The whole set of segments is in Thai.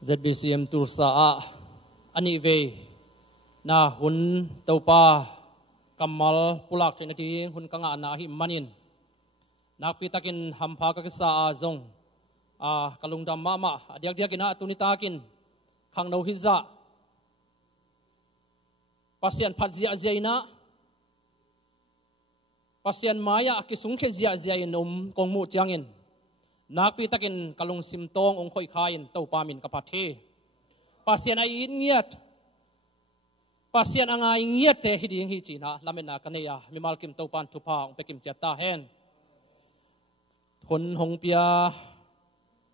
ZBCM Tulsa ani ve na hun topa kamal pulak chen ti hun kanga na hi manin nak pitakin hampa ka sa zong kalungdam mama adiak diakina tunitakin khang no hiza pasian phadzia zaina pasian maya kisung khe zia zain kongmu changin nak pitakin kalung simtong ong khoi khain topa min kapathe pasian ai ngiat pasian angai ngiat te hiding hi china lamena kaneya mimal kim topan thupa ong pekim chata hen hun hong pia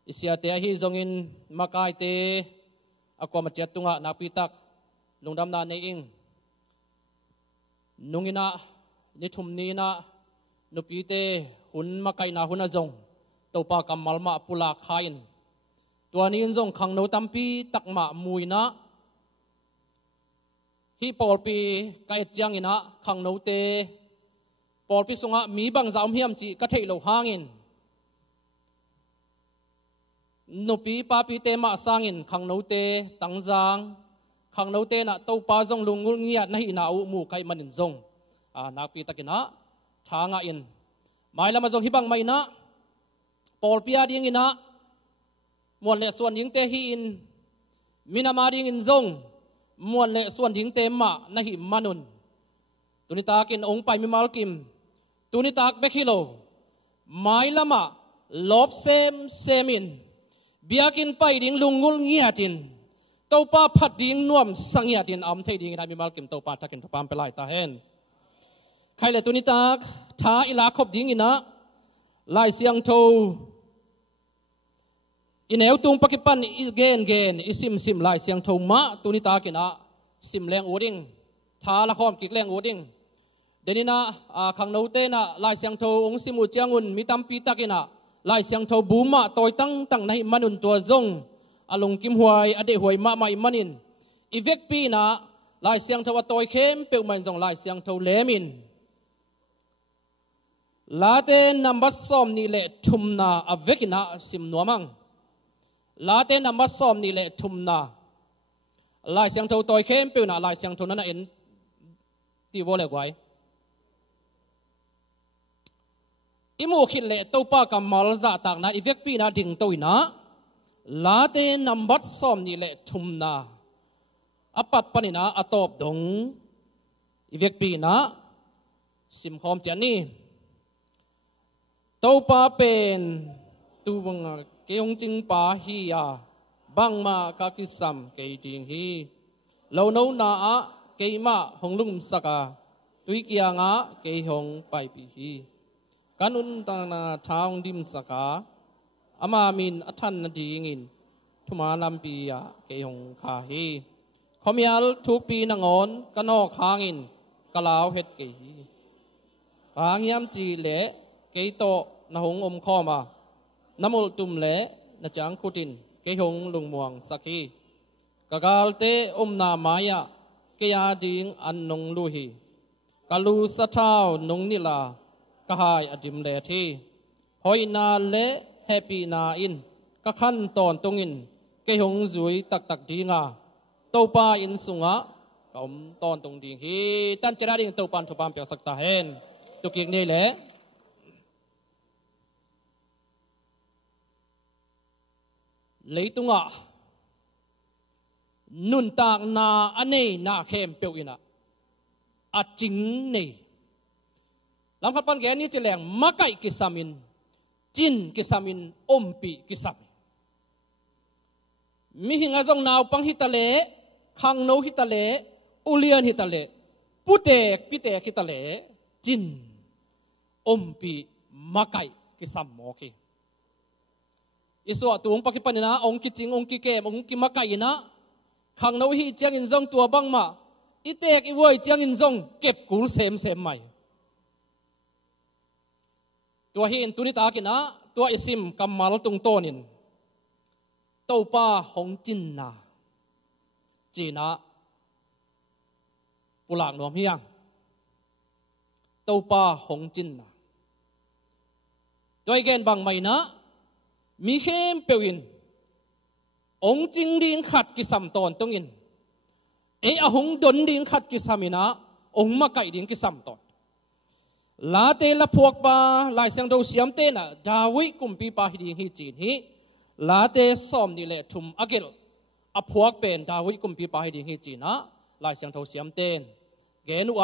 isia te hi zongin makai te akwa machet tunga napitak lungdam na nei ing nungina ni thumni na nupi te hun makai na hun azong topa kamal ma pula khain tuanin zong khang no tampi takma muina hi polpi kai chiangina khang no te polpi sunga mi bang zaum hiam chi ka thei lo hangin nupi papi te ma sangin khang no te tangjang khang no te na topa zong lungul ngiat na hi na u mu kai manin zong nakpi takina thanga in mai lama zong hibang mai na polpia ding ina mon le suan ding te hi in minama ding in zong mon le suan ding te ma na hi manun tunitakin ong pai mi malkim tunitak bekhilo mai lama lop semin biakin pai ding lungul ngiatin topa phat ding nuam sangiatin am thei ding ina mi malkim topa takin thapam pelai ta hen khaile tunitak tha ila khop ding ina lai siang tho ineu tung pakipan gen isim lai siang tho ma tunitak ina sim leng uding tha la khom kik leng uding denina khang no te na lai siang tho ong simu changun mitam pi takina lai siang tho buma toy tang nahi manun to zong alung kim huai ade huai ma mai manin ivek pi na lai siang tho toy khem pe man zong lai siang tho lemin late number som ni le thumna avekina sim nuamang late number som ni le thumna lai siang tho toy khem pe na lai siang tho na en ti vo le gwai imu khit le topa kamal za tak na ivek pi na ding toina late number som ni le thumna apat panina atop dong ivek pi na sim khom tian ni topa pen tu bang keong jing pa hi ya bang ma ka kisam ke ding hi lo no na a ke ma hong lum saka tui kia nga ke hong pai pi hi kanun ta na thang dim saka ama min athan na ding in thuma lam pi ya ke hong kha hi khomial thuk pi na ngon kanok hangin kalau het ke hi pangyam chi le ke to na hong khoma namul tum le na chang khutin ke hong lung muang sakhi kagal te na maya ke ya ding an nong lu hi kalu sathau nong nila ka hai adim le thi hoi na le happy na in ka khan ton tungin ke hong zui tak dinga topa in sunga kom ton tung ding hi tan chara ding topan thupam pya sakta hen tukik nei le leitunga nun tak na anei na khem peu ina a ching nei lam khapan ge ni cheleng makai kisamin chin kisamin ompi kisam mi hinga jong naw pang hitale khang no hitale ulian hitale putek pitek hitale chin ompi makai kisam mo ki iso tung pakipanina ong kiching ong kikem ong kimakayina khang no hi chiang in zong tua bang ma itek iwoi chiang in zong kep kul sem mai tua hin tunita kina tua isim kamal tung tonin topa hong chin na china pulak nom hiang topa hong chin na toy gen bang mai na mi khem pewin องจิงดิงขัดกิสัมตอนตรงอินอหงดนดิงขัดกิสามินะองมาไก่ดิงกิสัมตอนลาเตละพวกบาลายเสียงดูเสียมเตนะดาวิกุมปีปาฮิดิงฮิจีนฮิลาเตสอมดิเลทุมอเกลอพวกเป็นดาวิกุมปีปาฮิดิงฮิจีนะลายเสียงดูเสียมเตนเกนัว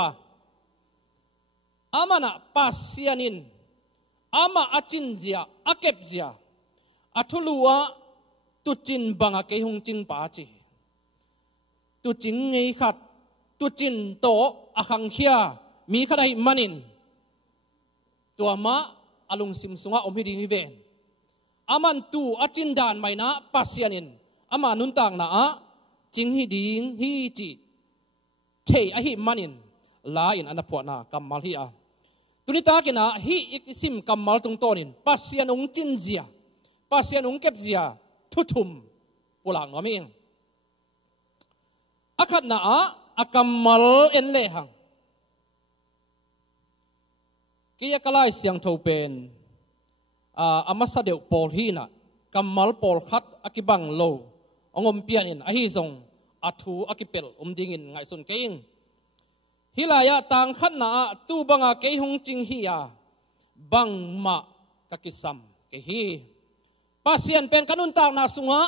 อามานะปัสเซียนินอามาอจินเจียอเก็บเจียอัทุลัวตุจินบังอาเกยงจิงปาจีตุจิงไงขัดตุจินโตอาคังเขียมีขดายมันินตัวมะอลุงซิมสุงะอมฮิดิงฮิเวนอามันตูอจินดานไม่นะปัสยานินอามานุนต่างนะจิงฮิดิงฮิจิเทอหิมันินลาอินอันดับพวกนะกัมมัลฮิอาตุนิตากินะฮิอิกซิมกัมมัลตรงโตนินปัสยานองจินเจียปัสยานองเก็บเจียทุทุมปุลังน้อมิงอาคัดนะอากัมมัลเอ็นเลหังกิยากลายเสียงโทเป็นอามาสเดวปอลฮีนะกัมมัลปอลคัดอากิบังโลองอมเปียนินอาฮิซงอาทูอากิเปลดิงินไงสุนเกิงฮิลายะต่างขันนะตูบังอาเกยหงจิงฮียาบังมากักิซัมเกฮีปัสยันเป็นกันุนต่างนาสุงะ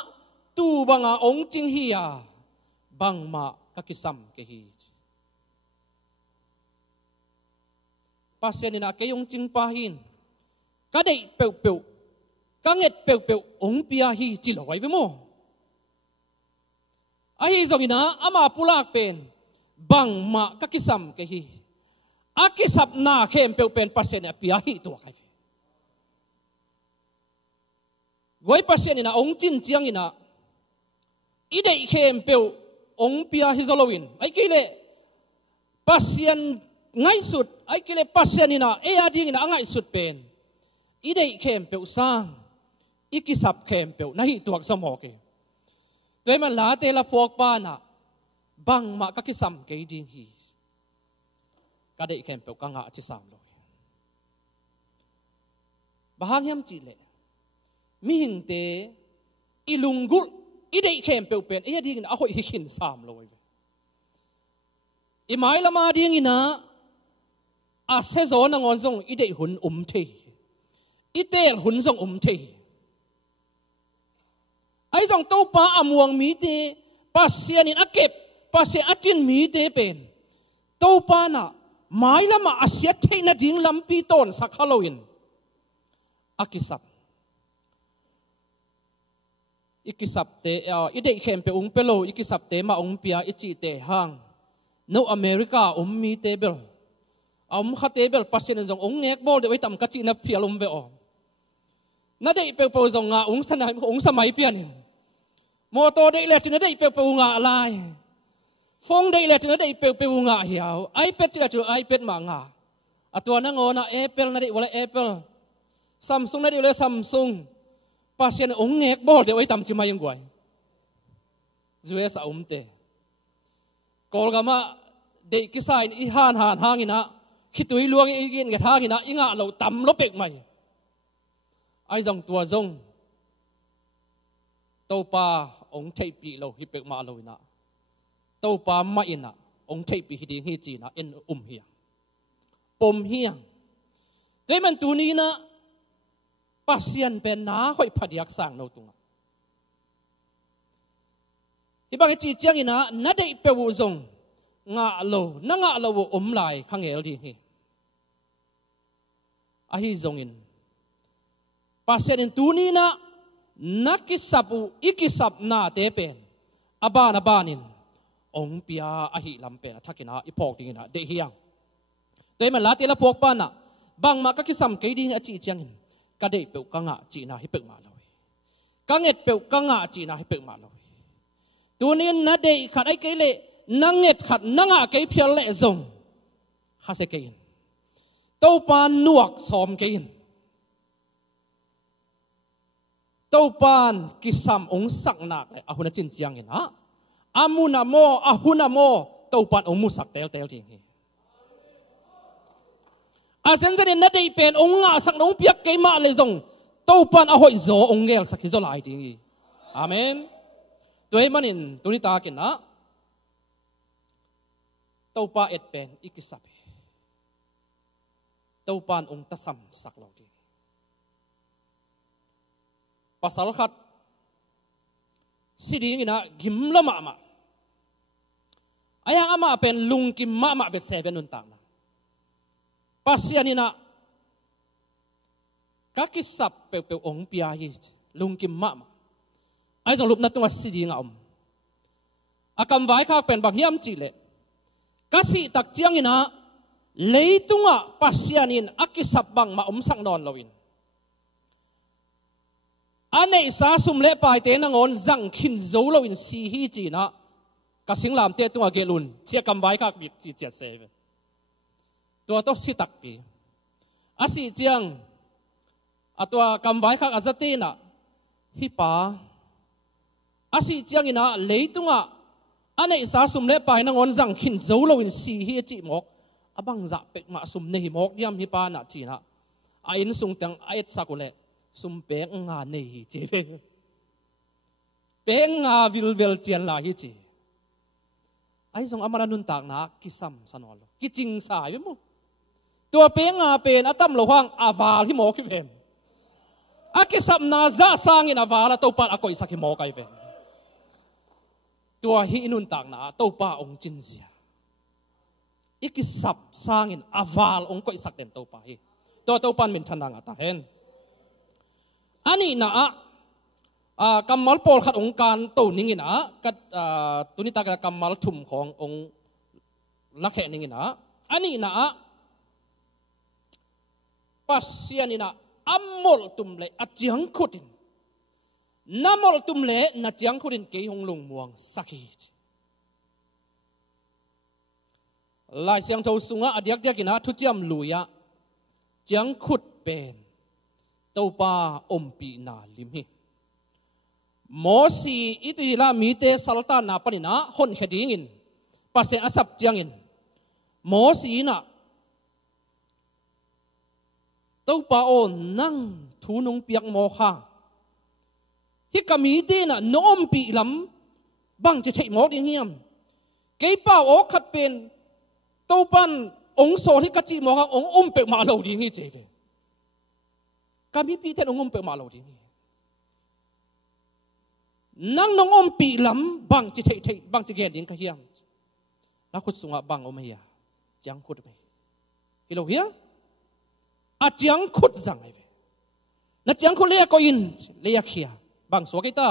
ตูบังอาองจิงฮียาบังมากักิซัมเกฮีปัสยันนี่นะเกยหงจิงปาหินก็ได้เปียวเปียวก็เงียบเปียวเปียวองเปียฮีจิลไว้วิโมไอ้ที่ตรงนี้นะอามาปุลากเป็นบังมากักิซัมเกฮีอากิซับนาเข้มเปียวเป็นปัสยันเนี่ยเปียฮีตัวใครไว้ปัสยันนี่นะองจินเจียงนี่นะอีเดย์เข้มเปียวองเปียฮิซาโลวินไอ้กิเลปัสยันง่ายสุดไอ้กิเลปัสยันนี่นะอาดีนี่นะง่ายสุดเป็นอีเดย์เข้มเปียวสร้างอีกิซับเข้มเปียวนั่นตัวสมองเกโดยมันลาเตละพวกป้านะบังมากักิซัมเกยดิงฮีก็ได้เข้มเปียวกังอาจิสามเลยบางยามจีเลมีหิงเตอีลุงกุลอีเดย์เข้มเปียวเป็นไอ้ดีนี่นะเอาหิขินสามเลยอีไม้ละมาดีนี่นะอาเซโซนงอนซงอีเดย์หุ่นเทอีเตลหุ่นซงเทไอ้จงตู้ปลาอมวงมีเตปัสเซียนินอาเก็บปัสเซียนอาจินมีเตเป็นตู้ปลาน่ะหมายละมาอาเซียเทนดิ่งลำปีต้นสักฮาโลวีนอากิซับอิกิซับเตอีเด็กเข้มเปองเปโลอิกิซับเตมาองเปียอิจิเตฮังโนอเมริกามีเตเบลขัดเตเบลปัสเซียนจงองเงกบอลเดี๋ยวไว้ทำกัจจินับเพียลมเวอนั่นเด็กเปลจงองสนายองสมัยเปียนิมอโตได้เลยจนได้เปลงาอะไรฟงได้เลยจนได้เปลงาเหี่ยวไอเป็ดจะจูไอเป็ดมางาตัวนั่งโอนะแอปเปิลนั่นได้วันแอปเปิลซัมซุงนั่นได้เลยซัมซุงปัสเซียนองเงกบอลเดี๋ยวไว้ทำจิมายังไงจูเอสอุมเตกอลกามาเด็กกิสายอีฮานห่างอินะคิดตัวอีลวงอีกินกับทางอินะอีงาเราต่ำลบเป็กใหม่ไอ้จงตัวจงตัวปลาองเทปีเราฮิเป็กมาเลยนะตัวปลาไม่อินะองเทปีฮิดิงฮิจีนะเอ็นเฮียปมเฮียแต่มันตัวนี้นะปัสยันเป็นน้าค่อยพัดยักสั่งเราตรงที่บางทีเจียงอินะนัดได้เปวูจงงาโลนั่งงาโลไหลขังเอลดีฮีอาฮิจงอินปัสยันตัวนี้นะนักกิสับอีกิสับนาเตเป็นอาบานินองเปียอาหิลำเป็นทักกินะอีพอกดิ้งนะเดียงโดยมันลาเตละพวกป้านะบางมาก็กิสัมเกยดิ้งอาจีเจียงก็ได้เปิลกังอาจีนะให้เปิลมาเลยกังเอ็ดเปิลกังอาจีนะให้เปิลมาเลยตัวนี้นัดเดยขัดไอ้เกยเล่นังเอ็ดขัดนังอาเกยเพียเล่จงข้าเสกยินตัวปานนวกซ้อมเกยินตัวปานกิสัมองสักนักเลยอาหุนจินเจียงเห็นฮะอามุนาโมอาหุนาโมตัวปานองมุสักเตลจริงอาเซนเจนนัดได้เป็นองงาสักน้องเปียกเกยมาเลยจงตัวปานอาหอยโซองเกลสักฮิโซลายจริงอาเมน ตัวมันอินตุนิตากินนะตัวป้าเอ็ดเป็นอีกสับตัวปานองค์ตะสัมสักเหล่าดีภาษาขัดสิดีกินะกิมละมามาไอ้ยังอามาเป็นลุงกิมมาเวทเซเว่นนุนตางนะภาษานี่นะกักิสับเปลองพิอาฮิลุงกิมมาไอ้จงลุบนัดตัวสิดีงาอากัมไว้ข้าเป็นบางยามจีเลกัสิตักเจียงนี่นะเลยตัวภาษานี่อากิสับบางมาสังนอนลวินอันนี้สาสุมเล่ไปเตนังอนจังขินโจลวินสีฮีจีนะก็สิงลามเตะตัวเกลุนเชี่ยกำไว้ข้าบิดจีเจ็ดเซฟตัวต้องสิตักปีอาศิเจียงตัวกำไว้ข้าอาจจะตีนะฮิปาอาศิเจียงอินะเลยตัวอันนี้สาสุมเล่ไปนังอนจังขินโจลวินสีฮีจีหมกบังจะเป็กมาสุมในหมกยามฮิปานะจีนะไอ้นสุงตังไอ้สักุเล่สุมเป่งงาในฮีจีเป่งงาวิลเวลเจียนลาฮีจีไอ้ส่งอามารานุนตากนักกิซัมสนอลกิจิงสายมั้งตัวเป่งงาเป็นอัตมโลหังอาวาลที่หมอคิเวนอากิซัมนาจะสร้างอินอาวาลตัวปาอากอยสักที่หมอไกเวนตัวฮินุนตากนักตัวปาองจินเซียอีกิซับสร้างอินอาวาลองกอยสักเด่นตัวปาฮีตัวปันมินทันดังอ่ะตาเห็นอันนี้นะกำมัลโพลขัดองค์การตัวนิ่งนะกัดตัวนี้ตากกำมัลทุ่มขององค์ลักแห่นิ่งนะอันนี้นะปัสยานี่นะอัมมอลตุมเล่อจังขุดินน้ำมอลตุมเล่นัดจังขุดินเกี่ยงลงม่วงสักทีลายเสียงเท่าสุงะอดียกกินะทุจยมลุยะจังขุดเป็นตัวป้าอมปีนาลิมฮีมอสีอิติลามีเตสัลตานาปนินะคนเฮดิงินภาษาอัศบจังอินมอสีนะตัวป้าโอนั่งทูนงเปียกโมฆะฮิกามีเตนะน้อมปีลำบังจะใช้หมอดิเงียมเกี่ยป้าโอขัดเป็นตัวปันองโซที่กัจจิโมฆะองเปกมาโลดิงีเจเวกามีปีเตนองเปกมาโลดิงีนั่งน้องปีลำบังจะเทบังจะเกิดยังกะเฮียมแล้วคุณสุงะบังอมเฮียจังขุดไปฮิโลเฮียอาจังขุดจังไงเวนัดจังขุดเลียก็อินเลียเขียบังสวกิตา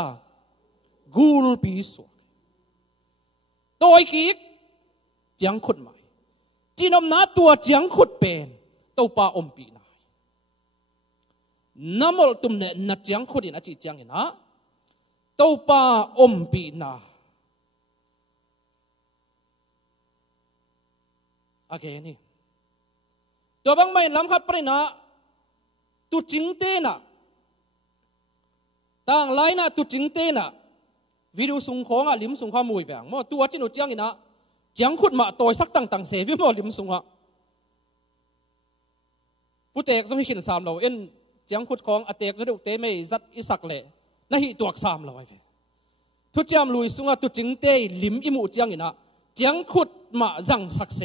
กูลปีสวกตัวอีกจังขุดใหม่จีนอมนาตัวจังขุดเป็นตัวปาอมปีนายน้ำมอลตุมเนี่ยนัดจังขุดอินอาจิจังอินะตัวป้าอมปีนาโอเคนี่ตัวบางไม่ล้ำขัดปรินะตุจิงเตนะต่างไลนะตุจิงเตนะวิดีโอส่งของลิมส่งข้ามวยแหวงมั่วตัวจิโนเจียงอินะจังขุดมาตัวสักต่างเสวิมั่วลิมส่งอ่ะผู้เตกต้องให้ขินสามเราเอ็นจังขุดของอเตกก็ดูเตไม่จัดอิสักเลยนั่นหิตัวสามเราไว้ทุกจามลุยสุงาตุจิงเตยลิมอิมูจังอินะจังขุดมาจังสักเส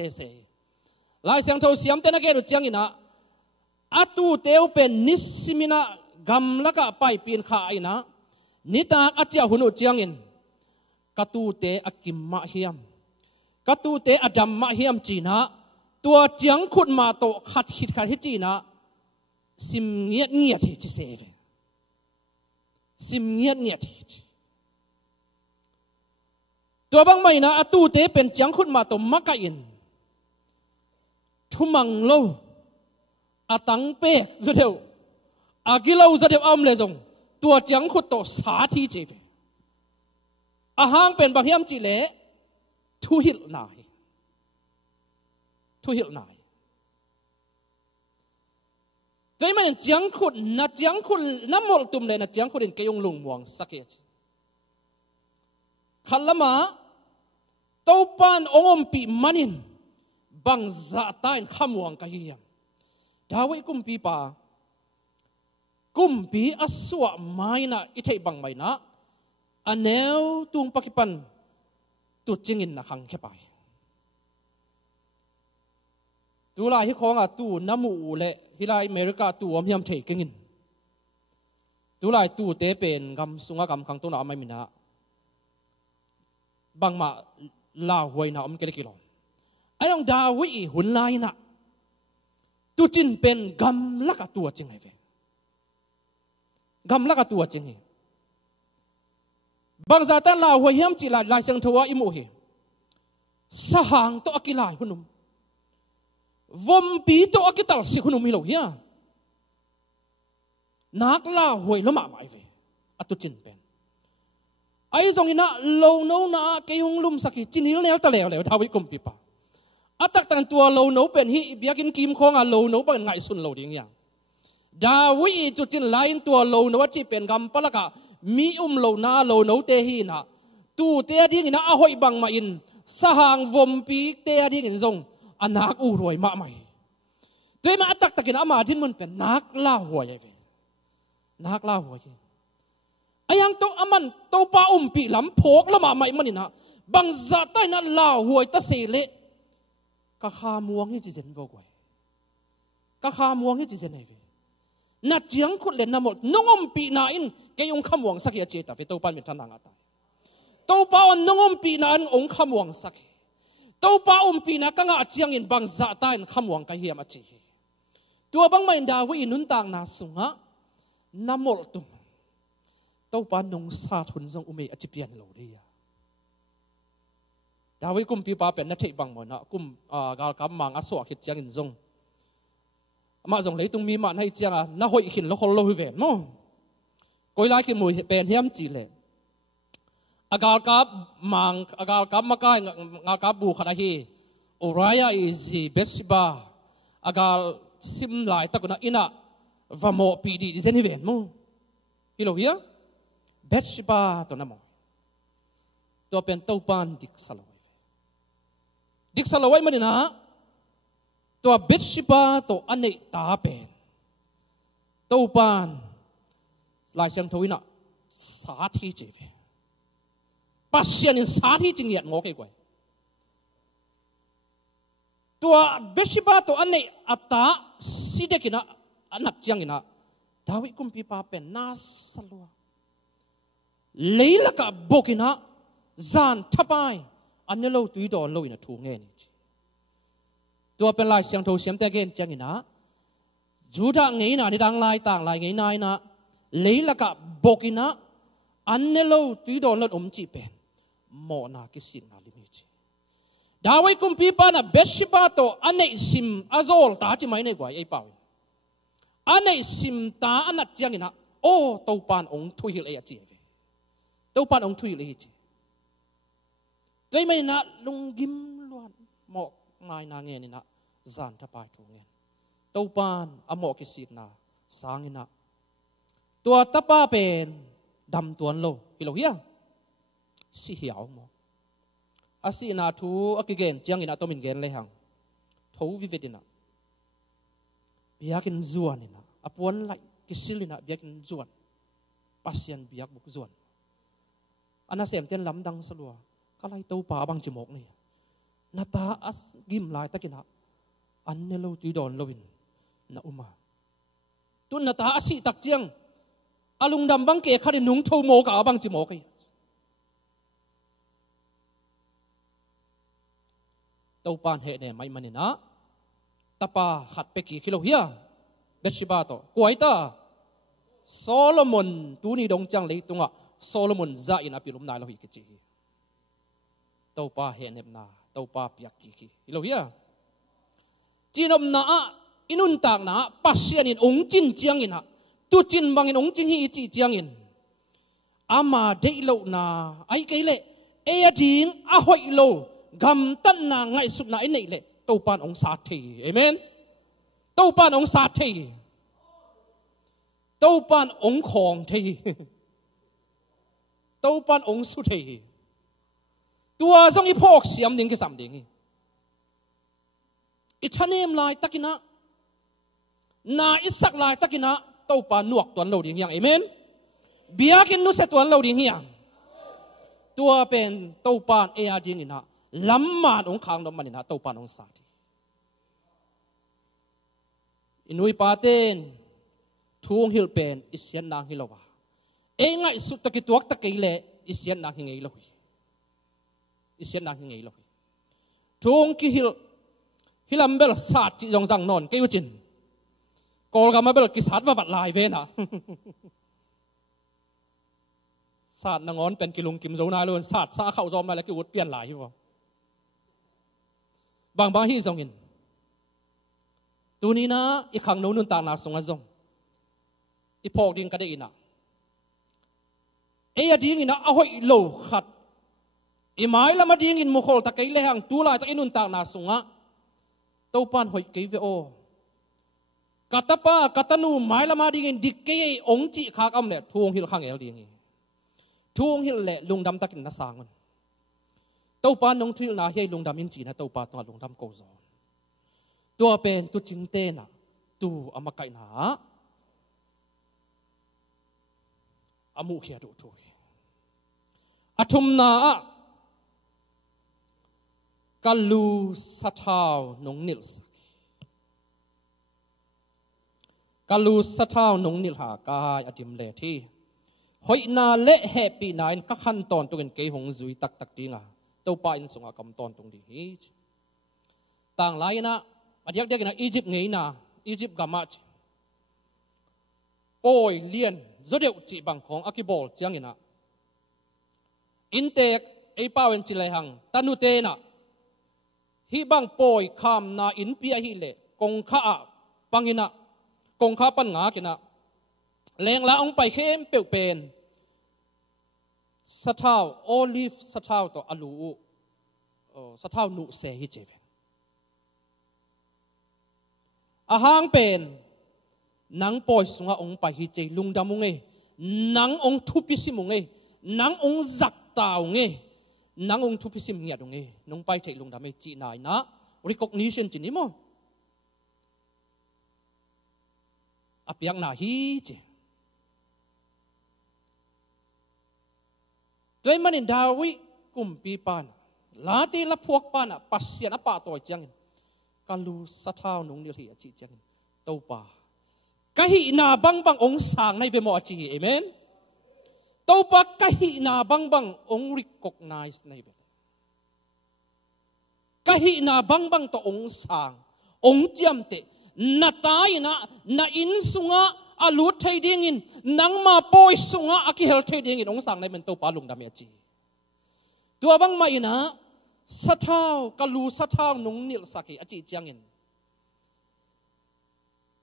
ลายเสียงเท่าเสียมเตนักเกลุจังอินะอัตุเตวเป็นนิสิมินะกำลักไปปีนขาอินะนิตาอัจฉริหุนจังอินกตูเตอกิมมาเฮียมกตูเตอดัมมาเฮียมจีนะตัวจังขุดมาโตขัดหิดจีนะซิมเงียที่จะเสวซิมเงียที่ตัวบางไม่นะอตูเตเป็นจังขุดมาโตมักกะอินทุมังโลอาตังเปกจะเดียวอากิโลจะเดียวอ้อมเลยจงตัวจังขุดโตสาธิจีเวอาหางเป็นบางยามจีเล่ทุหิลนายใจมันจังขุดนัดจังขุดน้ำมอลตุมเลยนัดจังขุดอินเกยงลุงม่วงสักเอชขันละมาตัวปานองปีมันินบังจะตายขมวงกะเฮียมดาวกุมปีป่ากุมปีอสวะไม้นะอิเทบังไม่นะ อันเนวตุงปักปันตุจิงินนักขังแค่ไปตัวลายที่ของตัวน้ำมูเละที่ลายอเมริกาตัวอเมริกาเทกิงินตัวลายตัวเตเป็นกำสุงกำขังตัวน่ะไม่มีนะบางมาลาหวยนะอมเกลิกิโลไอ้ลองดาวิหุ่นลายนะตัวจินเป็นกำลักตัวจริงไงเว้กำลักตัวจริงไงบางจากนั้นลาหวยเฮียมจีลายเสียงทัวอิโมเฮสหางตัวอักิลายหุ่นนุ่มวมปีตัวอักิตัลสิหุ่นนุ่มมิโลเฮียนักลาหวยละมาไม่เว้อตัวจินเป็นไอ้ตรงนี้นะโลโนนะเกี่ยงลุ่มสักจินิลเนี่ยตะเลวเลยทาวิกุมปีปะอัตตังตัวโลโนเป็นฮีเบียกินกิมของโลโนเป็นไงสุนโลดิ้งยังดาวิจุดจินไลน์ตัวโลโนว่าจีเป็นกำปะละกะมีโลนาโลโนเตฮีนะตูเตดิ้งนะอาหอยบังมาอินสหางวมปีเตดิ้งซงอันนักอูรวยมาไม่ตัวมาอัตตังกินอามาดินมันเป็นนักล่าหัวใหญ่เว้นักล่าหัวใหญ่ไอ้ยังตัวอามันตัวป้าปีหลำโผกละมาไม่มันนี่นะบางจัดใต้นั้นล่าหัวตะเสเลกะขาม่วงให้จีเจนโวกวยกะขาม่วงให้จีเจนไหนเวนัดเจียงขุดเล่นน้ำหมดน้องปีนาอินแกยงขมวงสักยาเจตาเวตัวป้าเป็นทนางอาตายตัวป้าวันน้องปีนาอินองขมวงสักตัวป้าปีนากังอาเจียงอินบางจัดใต้ขมวงกะเฮียมาจีตัวบางไม่ดาวินุนต่างนาสุงะน้ำหมดตุ่มตัวป้านงซาทุนทรงอุเมอจิเปียนโลดียดาวิกุมปีป้าเป็นนักเตะบางหมดนะกุมกาลกำมังอสวะขิดจังอินทรงมาทรงเลยตุงมีมันให้จังน่าหอยขินแล้วคนโลหิเวนมั้งก้อยไล่กินมวยเป็นเฮียมจีเลยกาลกำมังกาลกำมาใกล้กาลกำบูขนาดที่โอรายาอิซิเบสบากาลซิมไลตะกุนะอินะวามโมปีดีดิเซนิเวนมั้งฮิโลเฮียเบสบาตัวนั้นมั้งตัวเป็นตัวปานดิกสลดิกสลาวมันนะตัวเบสชิบาตัวอันนี้ตาเป็นตัวปานลายเสียงทวินะสาธิเจเวปัสยานิสาธิจริงเหยียดงอเกี่ยวตัวเบสชิบาตัวอันนี้อัตตาสิเดกินะอันนักจังกินะดาวิกุมปีปาเป็นนาสลัวเลย์ละกับบุกินะจานทับไปอันนี้เราตุยดอนเราอินะถูกเงี้ยตัวเป็นลายเสียงโทเสียงแต่เก่งจังอินะจูดาเงี้ยนะนี่ดังลายต่างลายเงี้ยนายนะเลยละกับบุกินะอันนี้เราตุยดอนเราอมจีเป็นโมนาคิสินาลิมิจิดาวิกุมปีปานะเบสชิบาโตอันนี้ซิมอาโซลตาจิไม่ในกว่าไอ้เปล่าอันนี้ซิมตาอันนั้นจังอินะโอ้ตัวปานองทุยเลยจีเวตัวปานองทุยเลยจีตัวไม่นะลุงกิมล้วนหมอกไม้นางเงินนะจานทับไปถูกเงินตัวปานอโมกิสินาสางนะตัวทับป้าเป็นดำตัวโลฮิโลเฮียสีเหียวมออาศีนาทูอักเกนจังอินะตัวมินเกนเลยหังทูวิเวดินะเบียกินจวนนะอปวนไลกิสิลินะเบียกินจวนปัสยันเบียกบุกจวนอันนั้นเสียมเต้นล้ำดังสลัวก็ไล่ตัวป่าบางจมกนี่นาตาอัสกิมลายตะกินะอันเนโลตุยดอนโลวินนาอุมาตุนนาตาอสิตักเจียงอาลุงดำบังเกะขัดนุ่งทูโมกะบางจมกตัวปานเหตุเนี่ยไม่มันนะตาปาขัดไปกี่กิโลเฮียเบชิบาโตกวยตาโซโลมอนตูนี่ดงจังเลยตรงอ่ะโซโลมอนจะอินาปิลุมนายเราหิกิจิตัวปาเห็นเนบนาตัวปาเปียกกี่กิโลเฮียจีนอมนาอินุนต่างนาปัสยานินองจินเจียงอินะตุจินบางอินองจินฮีจีเจียงอินอามาเดโลนาไอเกเลเอดิงอาหอยโลกำตันนาไงสุดนาไอเนเลตัวปานองสาธีเอเมนตัวปานองสาธีตัวปานองของธีตัวปานองสุธีตัวส่งอีพอกเสียมดิ่งกับสามดิ่งอิชาเนมลายตะกินะนาอิสักลายตะกินะตัวปานนวกตัวเราดิ่งยังเอเมนเบียกินนุเสตัวเราดิ่งยัง ตัวเป็นตัวปานเอียจริงอินะล้ำมาองขังดอมันอินะตัวปานองสาธิอินุยปาเตนทุ่งฮิลเป็นอิเซียนนางฮิลวะเองไงสุดตะกิตัวตะกิเลอิเซียนนางฮิงไงลอยอิเซียนนางฮิงไงลอยทุ่งกิฮิลฮิลัมเบลศาสตร์จิยองจังนอนกิวจินกอลกามาเบลกิศาสตร์ว่าบัดลายเวนะศาสตร์นางอนเป็นกิลุงกิมโซนาเลยศาสตร์ซาเข้าจอมมาแล้วกิวเปลี่ยนหลายอยู่บางที่ทรงอินตัวนี้นะอีกครั้งนู้นต่างนาสงฆ์อีพอกดิ้งก็ได้อินะดิ้งอินะเอาให้โลขัดอีไม้ละมาดิ้งอินมุขลตะไคร้เลยหังตัวลายตะไคร้นู้นต่างนาสงฆ์ตัวปานหอยเกยเวโอกัตป้ากัตนูไม้ละมาดิ้งอินดิกเกยองจีขากำเนี่ยทวงหิลข้างเอลดิ้งทวงหิลเละลุงดำตะกินนาสางมันตัวปานน้องทุยนาเฮลุงดำอินจีนะตัวปานตัวลุงดำโกซอนตัวเป็นตัวจิงเตนะตัวอามาไกนาอามุขยาดูทุยอาทุมนากาลูสัทาวนงนิลส์กาลูสัทาวนงนิลหากายอดิมเลที่หอยนาเละแฮปีนายก็ขั้นตอนตัวเองเกยหงจุยตักตักดิ้งอ่ะตัวปานสงกรรมตอนตรงนี้ต่างหลายนะอันยักษ์เด็กนะอียิปต์ไงนะอียิปต์กามาโอยเลียนจดเดียวจีบังของอากิบอลเจียงนะอินเตกไอป้าเวนจิเลหังตันุเตนะฮิบังโปยคำนาอินปียฮิเลกงข้าปังอินะกงข้าปันงากินะแรงละองไปเข้มเปลวเป็นสะเท้าโอลิฟสะเท้าต่ออลูสะเท้าหนุเสฮิเจเวอาหางเป็นนังปอยสุงองไปฮิเจลุงดามุงเอนังองทุพิสิมุงเอนังองจักตาวงเอนังองทุพิสิมเงียดงเอน้องไปเจลุงดามเอจีนายนะ recognition จีนี่มั้งอภิยังนาฮิเจตัวมันอินดาวิกุมปีปานลาตีละพวกปานะปัสยานะป่าตัวจังกาลูสัทาวนงนิลฮีอจิจังตัวป่ากะหินาบังบังองสางในเวโมอจิเอเมนตัวป่ากะหินาบังบังองริกอกไนส์ในเวกะหินาบังบังตัวองสางองเจียมเตนาตายนะนาอินสุงะอาลูไทยดิ้งอินนังมาปอยสุงะอากิเฮลไทยดิ้งอินองสางในมันตัวป่าลุงดำเอจิตัวบังมาอินะสัทธากาลูสัทธาวนงนิลสักอจิจังอิน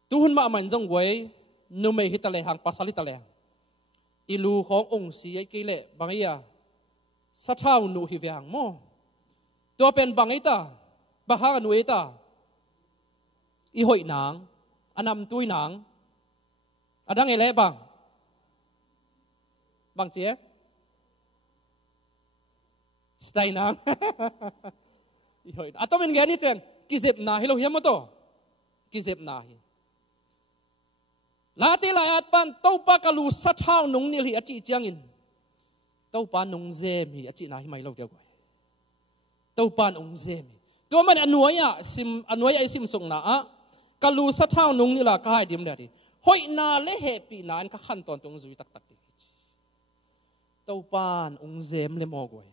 ตุนมามันจงไว้นุเมหิตะเลหังปัสสลิตะเลหังอิลูขององค์สีไอกิเลบางอย่างสัทธาวนุหิเวหังโมตัวเป็นบางอิตาบางหานุอิตาอีหอยหนังอันนำตุยหนังอันดังเอเล่บางเจี๊ยสไตนังอีหอยอัตโนมัติเงี้ยนี่เองกิเซบนาฮิโลเฮียมโตกิเซบนาฮิลาติลาอัดปันเต้าปากาลูสัทธาวนงนิลฮิอจิจังอินเต้าปานงเซมีอจินาฮิไม่เล่าเดียวกันเต้าปานงเซมีตัวมันอนวยอะซิมอนวยไอซิมส่งนะอะกาลูสัทธาวนงนิลาก็ให้ดิมเลยหอยนาเละเฮปีนานก็ขั้นตอนตรงจุยตักตักดิเต้าปานองเซมเลมอกวย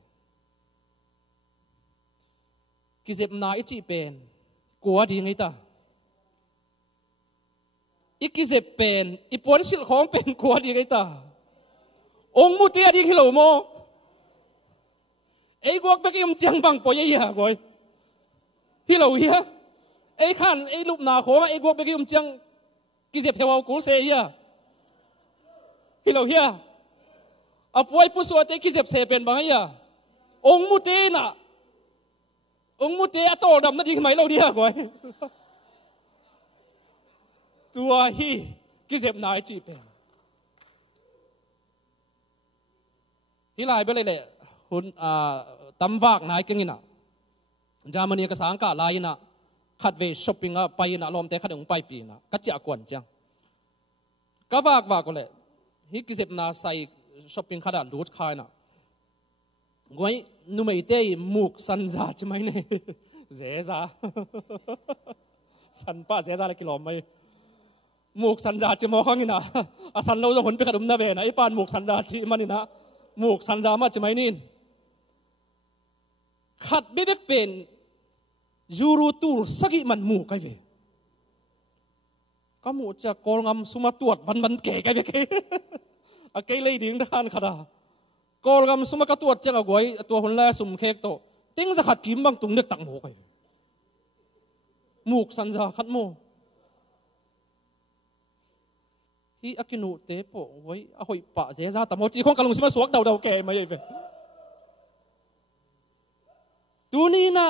กิเจ็บนาอิจิเป็นกลัวดีไงตาอีกิเจ็บเป็นอีปวนสิลของเป็นกลัวดีไงตาองมุติอาดีฮิโลโมไอ้กวกเบกิมจังบังปอยยี่ห้ากวยฮิโลเฮียไอ้ขันไอ้ลูกนาของไอ้กวกเบกิมจังกิเจ็บเทวากูเสียฮิโลเฮียอาป่วยผู้สวดไอ้กิเจ็บเสเป็นบังไงองมุติน่ะองมุตเตอโตดำนั่นยิงไหมเราดีฮะก่อยตัวฮีกิเจ็บนายจีเป็นที่ลายไปเลยแหละคุณตำวากนายกังอินะจามันนี่ก็สังกัดลายนะขัดเวชช้อปปิ้งไปนะลมแต่ขัดองไปปีนะกัจจะกวนจังก็วากก็เลยฮิกิเจ็บนาใส่ช้อปปิ้งขัดรูดคายนะ ngoi nu mei te muk san za chi mai ne dễ ra san pa dễ ra là kilom mai muk san za chi mo khang ina a san lo zo hon pe kadum na ve na i pan muk san za chi manina muk san za ma chi mai nin khat be be pen juru tur sagi man muk kai ve kamu cha kol ngam suma tuat van ke kai ve ke a ke lei ding dan khada kol ngam suma ka tuat chang a goi to hon la sum khek to ting za khat kim bang tung nek tak mo kai muk san za khat mo hi akinu te po goi a hoi pa je za ta mo chi khong kalung sima suak dau ke mai ve tu ni na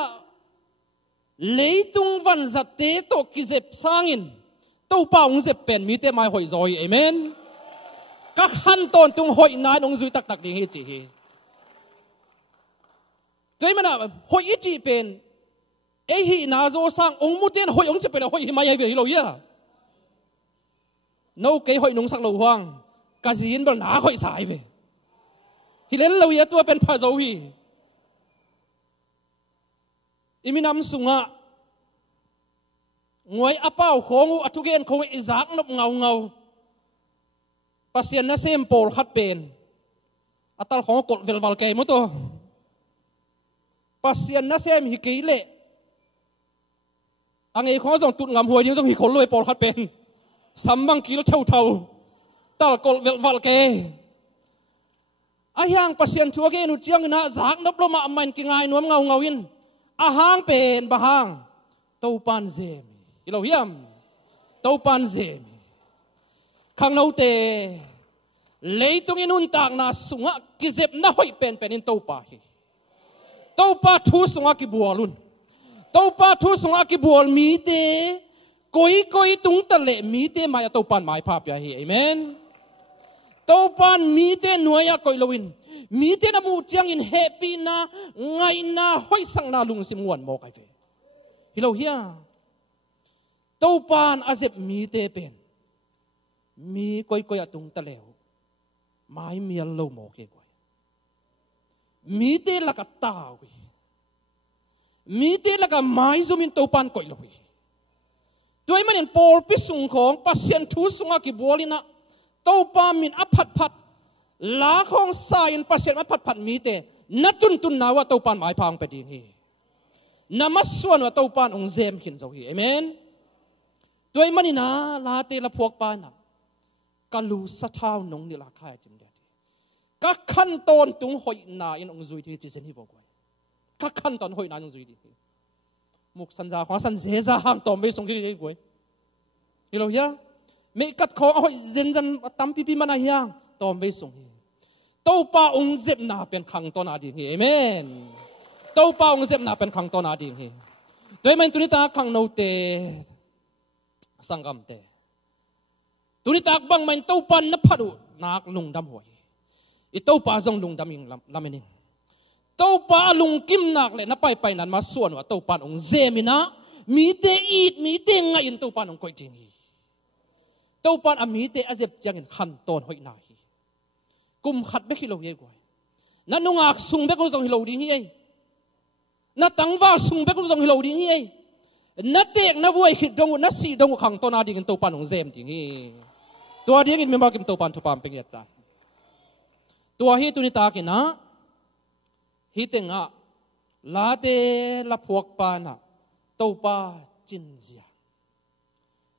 leitung van zat te to ki zep sangin to pa ong zep pen mi te mai hoi zoi amen các khăn tôn tung hội nai nông duy tak tak ding hi chi hi cái mà nào hội ít chi pen ấy hi na zo sang ông mu ten hội ông chỉ pen hội hi mai về hi lo ya nâu cái hội nông sắc lâu hoang cái gì in bằng ná hội sai về hi lên lâu ya tua pen pha dấu hi iminam sunga ngoi apau khongu atugen khong izak nop ngau pasien na sem pol khat pen atal khong kol velwal ke mo to pasien na sem hi ke le angai kho jong tut ngam huai ni jong hi khol loi pol khat pen sambang kil thau tal kol velwal ke ayang pasien chuage nu chiang na zak nop lo ma man ki ngai nuam ngau in ahang pen bahang tau pan zem ilo hiam tau pan zem khang nau te leitung inun tak na sunga kizep na hoi pen in tau pa hi tau pa thu sunga ki bualun tau pa thu sunga ki bual mi te koi tung tale mi te mai tau pan mai pa pya hi amen tau pan mi te nuaya koi loin mi te na mu chiang in happy na ngai na hoi sang na lung sim nguan mo kai ve hilo hia tau pan azep mi te pen mi koi atung ta leo mai mial lo mo ke koi mi te la ka tao mi te la ka mai zoom in tau pan koi lo toy manin pol pi sung khong pasien thu sunga ki bolina tau pa min aphat la khong sain pasien aphat mi te na tun na wa tau pan mai phang pe ding hi namaswan wa tau pan ong zem hin zo hi amen toy manina la te la phok pa na kalu sa thao nong ni la khai chim de các khăn tôn tung hội na in ong zui thi chi sen hi vo kwai các khăn tôn hội na ong zui thi muk san za khwa san ze za hang tom ve song ki dei kwai hilo ya me kat kho hội zen tam pi mana hiang tom ve song hi to pa ong zep na pen khang ton a ding hi amen to pa ong zep na pen khang ton a ding hi toy man tu ta khang no te sangam te tuni tak bang main tau pan na phadu nak lung dam hoi i tau pa zong lung dam ing lamenin tau pa lung kim nak le na pai nan ma suan wa tau pan ong zemina mi te eat mi te ngai in tau pan ong koi ting hi tau pan a mi te azep chang in khan ton hoi na hi kum khat be khilo ye goi na nungak sung be ko zong hilo ding hi ai na tangwa sung be ko zong hilo ding hi ai na tek na vuai khit dong na si dong khang ton a ding in tau pan ong zem ding hi tua ding in member kim to pan thupam peng ya ta tua hi tu ni ta ke na hi tenga la te la phuak pa na to pa chin zia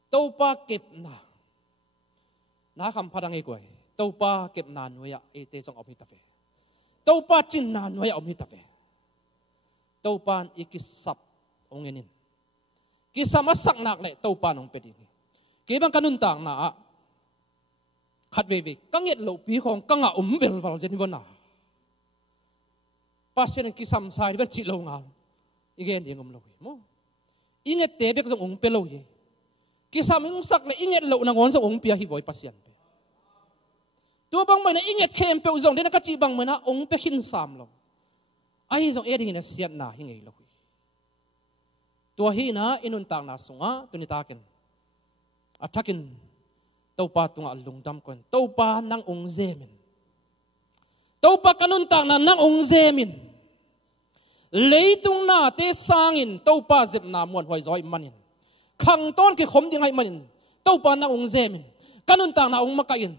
to pa kep na kham phadang ei koi to pa kep na noya e te song op hi ta fe to pa chin na noya om hi ta fe to pan ikisap ong enin kisama sak nak le to pan ong pe ding ke bang kanun tang na khát về các nghiệt lộ phí không các ngạo về vào dân vân nào pasien ki sam sai vẫn chỉ lâu ngal igen đi ngom lâu mo inget te bek zong pe lâu ye ki sam ung sak le inget lo na ngon zong ong pia hi voi pasien pe tu bang mai na inget khem pe zong de na ka chi bang mai na ong pe hin sam lo ai zong e ding na siat na hi ngei lo tu hi na inun tang na sunga tu ni takin atakin tau pa tunga lungdam kon tau pa nang ong zemin tàu pa kanun tak na nak ong zemin lấy tung na te sangin tàu pa dẹp na muôn hoài giỏi manin khang ton ki khom ding hai manin tàu pa na ong zemin kanun tak na ong makain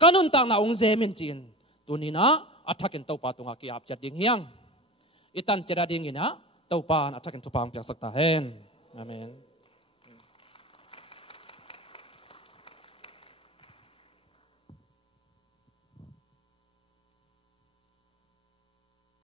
kanun tak na ong zemin chin tunina athakin tàu pa tunga ki ap chat ding hiang itan chera ding ina tàu pa athakin thupang piak sakta hen amen.